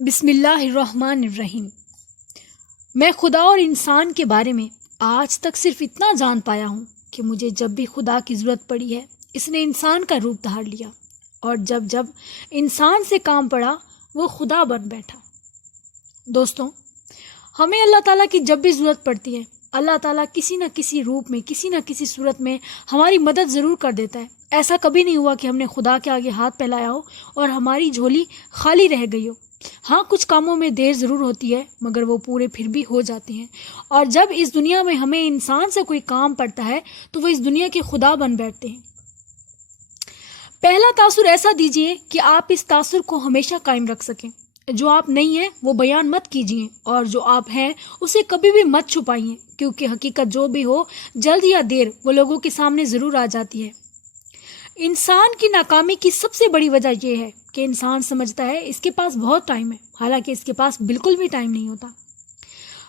बिस्मिल्लाहिर्रहमानिर्रहीम। मैं खुदा और इंसान के बारे में आज तक सिर्फ इतना जान पाया हूँ कि मुझे जब भी खुदा की ज़रूरत पड़ी है, इसने इंसान का रूप धार लिया, और जब जब इंसान से काम पड़ा वो खुदा बन बैठा। दोस्तों, हमें अल्लाह ताला की जब भी ज़रूरत पड़ती है, अल्लाह ताला किसी न किसी रूप में, किसी न किसी सूरत में हमारी मदद ज़रूर कर देता है। ऐसा कभी नहीं हुआ कि हमने खुदा के आगे हाथ फैलाया हो और हमारी झोली खाली रह गई हो। हाँ, कुछ कामों में देर ज़रूर होती है, मगर वो पूरे फिर भी हो जाते हैं। और जब इस दुनिया में हमें इंसान से कोई काम पड़ता है तो वो इस दुनिया के खुदा बन बैठते हैं। पहला तासुर ऐसा दीजिए कि आप इस तासुर को हमेशा कायम रख सकें। जो आप नहीं हैं वो बयान मत कीजिए, और जो आप हैं उसे कभी भी मत छुपाइए, क्योंकि हकीकत जो भी हो, जल्द या देर वो लोगों के सामने ज़रूर आ जाती है। इंसान की नाकामी की सबसे बड़ी वजह यह है कि इंसान समझता है इसके पास बहुत टाइम है, हालांकि इसके पास बिल्कुल भी टाइम नहीं होता।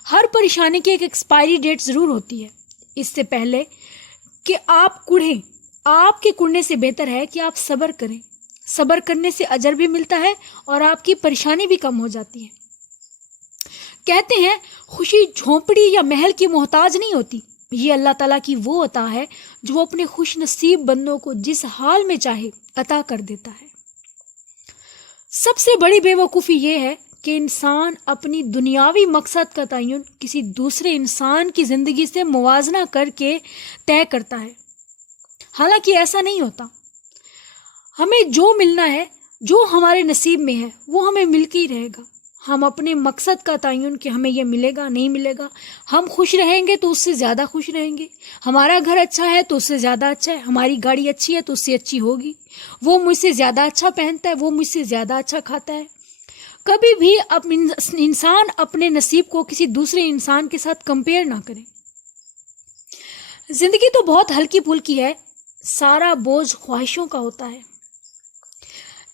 हर परेशानी की एक एक्सपायरी डेट ज़रूर होती है। इससे पहले कि आप कुढ़ें, आपके कुढ़ने से बेहतर है कि आप सब्र करें। सब्र करने से अजर भी मिलता है और आपकी परेशानी भी कम हो जाती है। कहते हैं खुशी झोंपड़ी या महल की मोहताज नहीं होती, ये अल्लाह ताला की वो अता है जो वो अपने खुश नसीब बंदों को जिस हाल में चाहे अता कर देता है। सबसे बड़ी बेवकूफ़ी ये है कि इंसान अपनी दुनियावी मकसद का तयन किसी दूसरे इंसान की ज़िंदगी से मुवाजना करके तय करता है, हालांकि ऐसा नहीं होता। हमें जो मिलना है, जो हमारे नसीब में है, वो हमें मिल के ही रहेगा। हम अपने मकसद का तयन कि हमें ये मिलेगा नहीं मिलेगा, हम खुश रहेंगे तो उससे ज़्यादा खुश रहेंगे, हमारा घर अच्छा है तो उससे ज़्यादा अच्छा है, हमारी गाड़ी अच्छी है तो उससे अच्छी होगी, वो मुझसे ज़्यादा अच्छा पहनता है, वो मुझसे ज़्यादा अच्छा खाता है। कभी भी इंसान अपने नसीब को किसी दूसरे इंसान के साथ कंपेयर ना करें। ज़िंदगी तो बहुत हल्की फुल्की है, सारा बोझ ख्वाहिशों का होता है।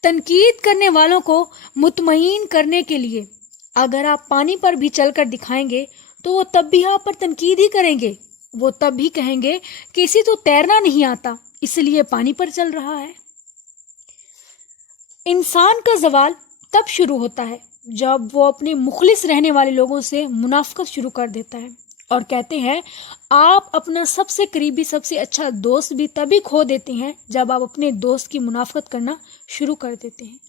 तनकीद करने वालों को मुतमईन करने के लिए अगर आप पानी पर भी चलकर दिखाएंगे तो वो तब भी आप पर तनकीद ही करेंगे। वो तब भी कहेंगे कि इसे तो तैरना नहीं आता, इसलिए पानी पर चल रहा है। इंसान का ज़वाल तब शुरू होता है जब वो अपने मुखलिस रहने वाले लोगों से मुनाफकत शुरू कर देता है। और कहते हैं आप अपना सबसे करीबी, सबसे अच्छा दोस्त भी तभी खो देते हैं जब आप अपने दोस्त की मुनाफकत करना शुरू कर देते हैं।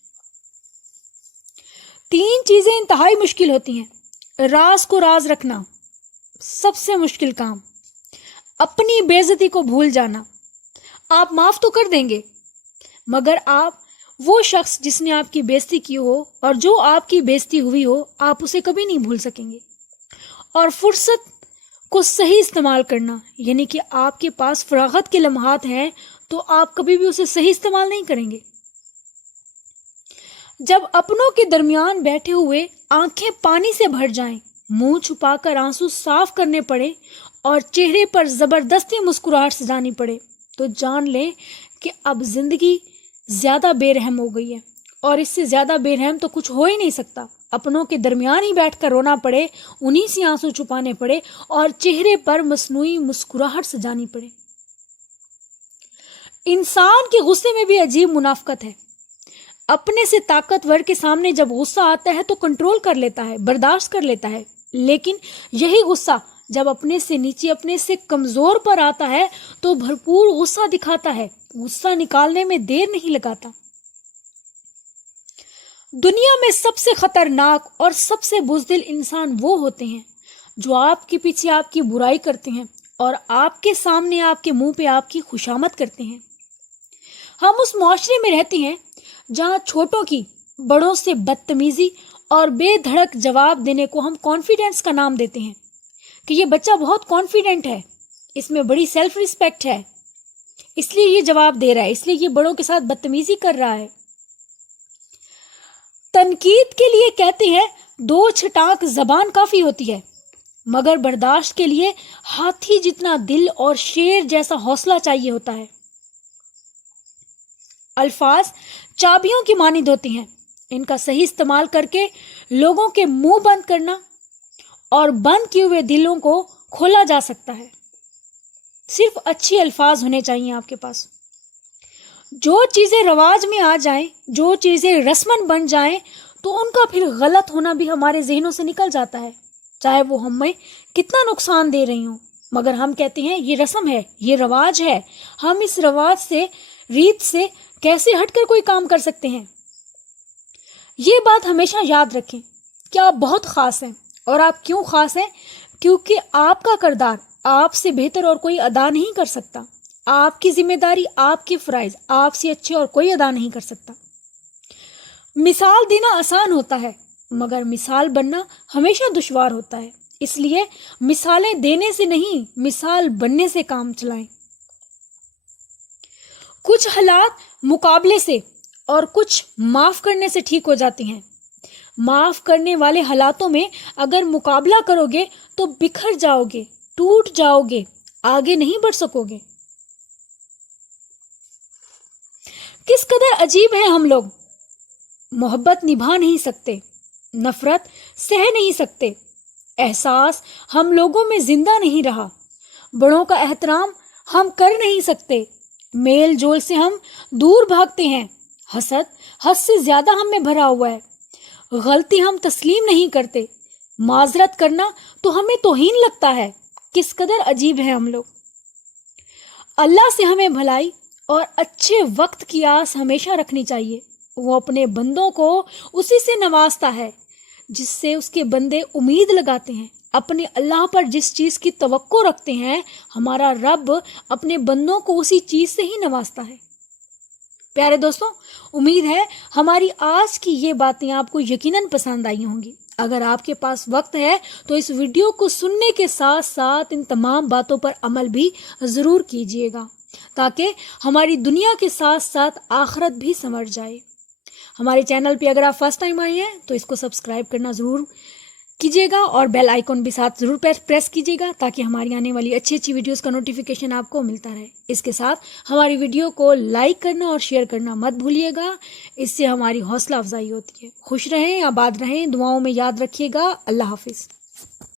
3 चीजें इंतहाई मुश्किल होती हैं। राज को राज रखना सबसे मुश्किल काम, अपनी बेइज्जती को भूल जाना। आप माफ तो कर देंगे, मगर आप वो शख्स जिसने आपकी बेइज्जती की हो और जो आपकी बेइज्जती हुई हो, आप उसे कभी नहीं भूल सकेंगे। और फुर्सत को सही इस्तेमाल करना, यानी कि आपके पास फरागत के लम्हात हैं तो आप कभी भी उसे सही इस्तेमाल नहीं करेंगे। जब अपनों के दरमियान बैठे हुए आंखें पानी से भर जाएं, मुंह छुपाकर आंसू साफ करने पड़े और चेहरे पर जबरदस्ती मुस्कुराहट सजानी पड़े, तो जान लें कि अब जिंदगी ज्यादा बेरहम हो गई है। और इससे ज्यादा बेरहम तो कुछ हो ही नहीं सकता। अपनों के दरमियान ही बैठकर रोना पड़े, उन्हीं से आंसू छुपाने पड़े और चेहरे पर मसनूई मुस्कुराहट सजानी पड़े। इंसान के गुस्से में भी अजीब मुनाफकत है। अपने से ताकतवर के सामने जब गुस्सा आता है तो कंट्रोल कर लेता है, बर्दाश्त कर लेता है, लेकिन यही गुस्सा जब अपने से नीचे, अपने से कमजोर पर आता है तो भरपूर गुस्सा दिखाता है, गुस्सा निकालने में देर नहीं लगाता। दुनिया में सबसे खतरनाक और सबसे बुज़दिल इंसान वो होते हैं जो आपके पीछे आपकी बुराई करते हैं और आपके सामने, आपके मुंह पे आपकी खुशामद करते हैं। हम उस मुआशरे में रहते हैं जहां छोटों की बड़ों से बदतमीजी और बेधड़क जवाब देने को हम कॉन्फिडेंस का नाम देते हैं कि ये बच्चा बहुत कॉन्फिडेंट है, इसमें बड़ी सेल्फ रिस्पेक्ट है, इसलिए ये जवाब दे रहा है, इसलिए ये बड़ों के साथ बदतमीजी कर रहा है। तनकीद के लिए कहते हैं 2 छटाक जबान काफी होती है, मगर बर्दाश्त के लिए हाथी जितना दिल और शेर जैसा हौसला चाहिए होता है। अल्फाज चाबियों की मानिंद होती हैं, इनका सही इस्तेमाल करके लोगों के मुंह बंद करना और बंद किए हुए दिलों को खोला जा सकता है। सिर्फ अच्छे अल्फाज होने चाहिए आपके पास। जो चीजें रवाज में आ जाएं, जो चीजें रस्मन बन जाएं, تو ان کا پھر غلط ہونا بھی ہمارے ذہنوں سے نکل جاتا ہے، چاہے وہ ہمیں کتنا نقصان دے رہی ہوں، مگر ہم کہتے ہیں یہ رسم ہے، یہ رواج ہے، ہم اس رواج سے، ریت سے کیسے ہٹ کر کوئی کام کر سکتے ہیں۔ یہ بات ہمیشہ یاد رکھیں کہ آپ بہت خاص ہیں، اور آپ کیوں خاص ہیں؟ کیونکہ آپ کا کردار آپ سے بہتر اور کوئی ادا نہیں کر سکتا، آپ کی ذمہ داری، آپ کے فرائض آپ سے اچھے اور کوئی ادا نہیں کر سکتا۔ مثال دینا آسان ہوتا ہے، مگر مثال بننا ہمیشہ دشوار ہوتا ہے، اس لیے مثالیں دینے سے نہیں، مثال بننے سے کام چلائیں۔ کچھ حالات مقابلے سے اور کچھ معاف کرنے سے ٹھیک ہو جاتی ہیں۔ معاف کرنے والے حالاتوں میں اگر مقابلہ کرو گے تو بکھر جاؤ گے، ٹوٹ جاؤ گے، آگے نہیں بڑھ سکو گے۔ کس قدر عجیب ہیں ہم لوگ، محبت نبھا نہیں سکتے، نفرت سہ نہیں سکتے، احساس ہم لوگوں میں زندہ نہیں رہا، بڑوں کا احترام ہم کر نہیں سکتے، میل جول سے ہم دور بھاگتے ہیں، حد سے زیادہ ہم میں بھرا ہوا ہے، غلطی ہم تسلیم نہیں کرتے، معذرت کرنا تو ہمیں توہین لگتا ہے۔ کس قدر عجیب ہے ہم لوگ۔ اللہ سے ہمیں بھلائی اور اچھے وقت کی آس ہمیشہ رکھنی چاہیے۔ وہ اپنے بندوں کو اسی سے نوازتا ہے جس سے اس کے بندے امید لگاتے ہیں۔ اپنے اللہ پر جس چیز کی توقع رکھتے ہیں، ہمارا رب اپنے بندوں کو اسی چیز سے ہی نوازتا ہے۔ پیارے دوستوں، امید ہے ہماری آج کی یہ باتیں آپ کو یقیناً پسند آئی ہوں گی۔ اگر آپ کے پاس وقت ہے تو اس ویڈیو کو سننے کے ساتھ ساتھ ان تمام باتوں پر عمل بھی ضرور کیجیے گا، تاکہ ہماری دنیا کے ساتھ ساتھ آخرت بھی سنور جائے۔ ہمارے چینل پہ اگر آپ فرسٹ ٹائم آئے ہیں تو اس کو سبسکرائب کرنا ضرور کیجیے گا، اور بیل آئیکن بھی ساتھ ضرور پریس کیجیے گا، تاکہ ہماری آنے والی اچھی اچھی ویڈیوز کا نوٹیفیکیشن آپ کو ملتا رہے۔ اس کے ساتھ ہماری ویڈیو کو لائک کرنا اور شیئر کرنا مت بھولیے گا، اس سے ہماری حوصلہ افزائی ہوتی ہے۔ خوش رہیں، آباد رہیں، دعاؤں میں یاد رکھیے گا۔ اللہ حافظ۔